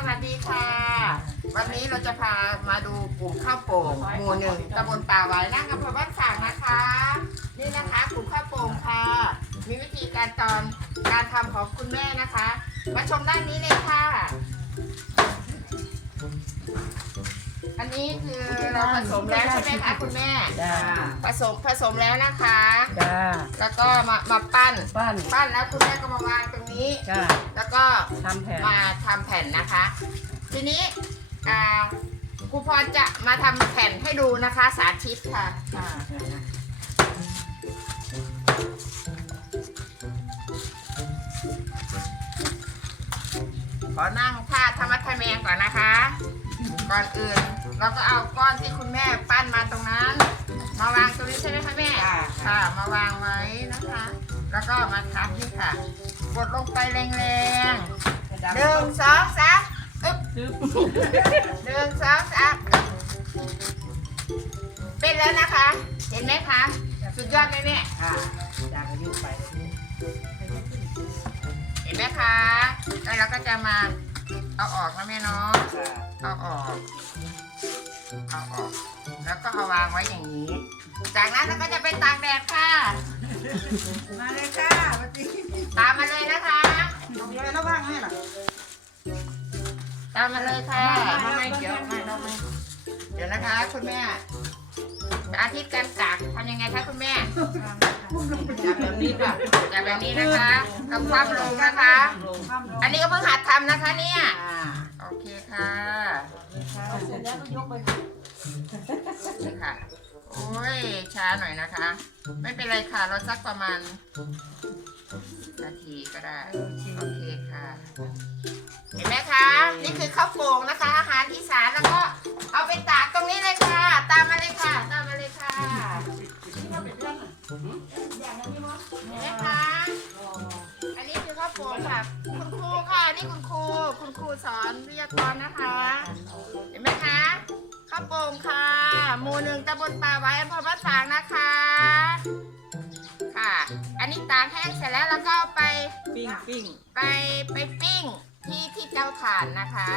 สวัสดีค่ะ วันนี้เราจะพามาดูกลุ่มข้าวโป่งหมู่หนึ่งตำบลป่าไว้นั่งอำเภอบ้านฝางนะคะ นี่นะคะกลุ่มข้าวโป่งค่ะ มีวิธีการตอนการทำของคุณแม่นะคะ มาชมด้านนี้เลยค่ะ อันนี้คือเราผสมแล้วใช่ไหมคะคุณแม่ จ้าผสมผสมแล้วนะคะ จ้าแล้วก็มามาปั้น ปั้นปั้นแล้วคุณแม่ก็มาวางตรงนี้ จ้าแล้วก็ทำแผนมาทำแผ่นนะคะ ทีนี้อ่าครูพรจะมาทำแผ่นให้ดูนะคะ สาธิตค่ะอ่าขอนั่งท่าธรรมะทะแมงก่อนนะคะ ก่อนอื่น เราก็เอาก้อนที่คุณแม่ปั้นมาตรงนั้น มาวางตรงนี้ใช่ไหมคะแม่ค่ะ ค่ะมาวางไว้นะคะ แล้วก็มาทับนี่ค่ะ กดลงไปแรงๆหนึ่งสองสามอึ๊บซึบหนึ่งสองสามอึ๊บเป็นแล้วนะคะ เห็นไหมคะ สุดยอดไหมแม่ ค่ะจากอายุไป เห็นไหมคะ แล้วเราก็จะมา เอาออกนะแม่เนาะค่ะเอาออก เอาออก แล้วก็เอาวางไว้อย่างนี้ จากนั้นเราก็จะไปตากแดดค่ะ มาเลยค่ะมาจีตามมาเลยนะคะ ตรงนี้แล้วว่างให้ล่ะตามมาเลยค่ะไม่ไม่เดี๋ยวไม่เราไม่เดี๋ยวนะคะ คุณแม่ อาทิตย์การตากทำยังไงคะคุณแม่จากแบบนี้ค่ะจากแบบนี้นะคะกับความลงนะคะลงข้ามลงอันนี้ก็เพิ่งหัดทำนะคะเนี่ยอ่าโอเคค่ะเสร็จแล้วก็ยกไปนี่ค่ะ โอ้ย ช้าหน่อยนะคะ ไม่เป็นไรค่ะ เราสักประมาณนาทีก็ได้ โอเคค่ะ เห็นไหมคะ นี่คือ เห็นไหมคะ อันนี้คือข้าวโป่งค่ะ คุณครูค่ะ นี่คุณครู คุณครูสอนวิทยากรนะคะ เห็นไหมคะข้าวโป่งค่ะ หมู่หนึ่งตำบลป่าไว้อำเภอบ้านฝางนะคะ ค่ะ อันนี้ตากแห้งเสร็จแล้วแล้วก็เอาไปปิ้งปิ้งไปไปปิ้งที่ที่เตาถ่านนะคะ